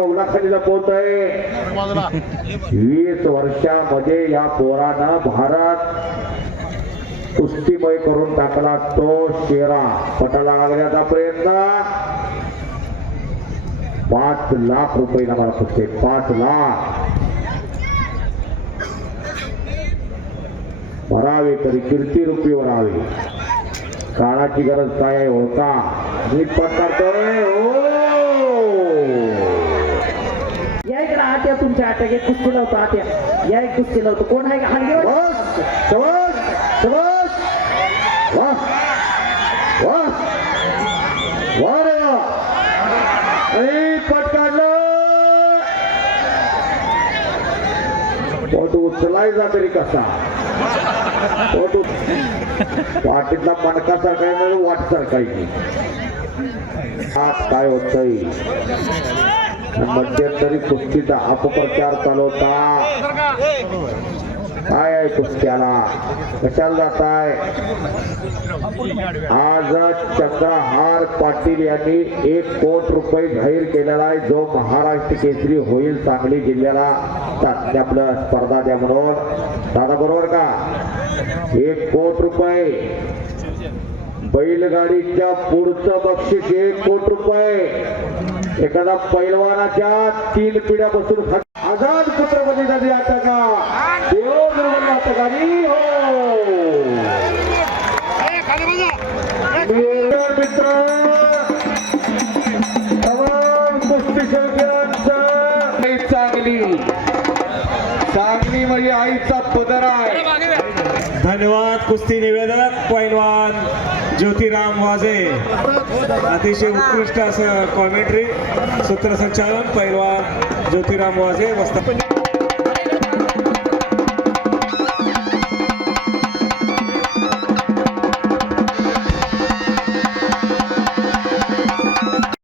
कौलाखाली लपवतोय. 20 वर्षामध्ये या पोरानं भारत कुस्तीमय करून टाकला. तो शेरा पटाला लागण्याचा प्रयत्न. 5 लाख रुपये नावाला कुस्ती. 5 लाख भरावे तरी कीर्ती रुपये भरावे. काळाची गरज काय आहे होता. नीट पटकारतोय. या इकडे आट्या तुमच्या आट्या एक कुस्ती लावतो. आट्या या एक कुस्ती लावतो. कोण आहे का हलगे? फोटो उचलायचा तरी कसा. फोटो पाठीतला मणका सारखा नाही वाट सारखा काय होतय. मध्यंतरी कुस्तीचा अपप्रचार चालवता. काय आहे कुस्त्याला कशाला जाताय. आज चंद्रहार पाटील यांनी 1 कोटी रुपये जाहीर केलेला आहे. जो महाराष्ट्र केसरी होईल सांगली जिल्ह्याला आपलं स्पर्धा द्या म्हणून. दादा बरोबर का. 1 कोटी रुपये. बैलगाडीच्या पुढचं बक्षीस 1 कोटी रुपये. एखादा पैलवानाच्या 3 पिढ्यापासून आझाद पुत्रपती नदी आता का देव निर्मल नाटकानी हो. मित्र तमाम कुस्ती शौकीनांचं चांगली म्हणजे आईचा पदर आहे. धन्यवाद. कुस्ती निवेदक पैलवान ज्योतिराम वाजे. अतिशय उत्कृष्ट असं कॉमेंट्री सूत्रसंचालन पैलवान ज्योतिराम वाजे.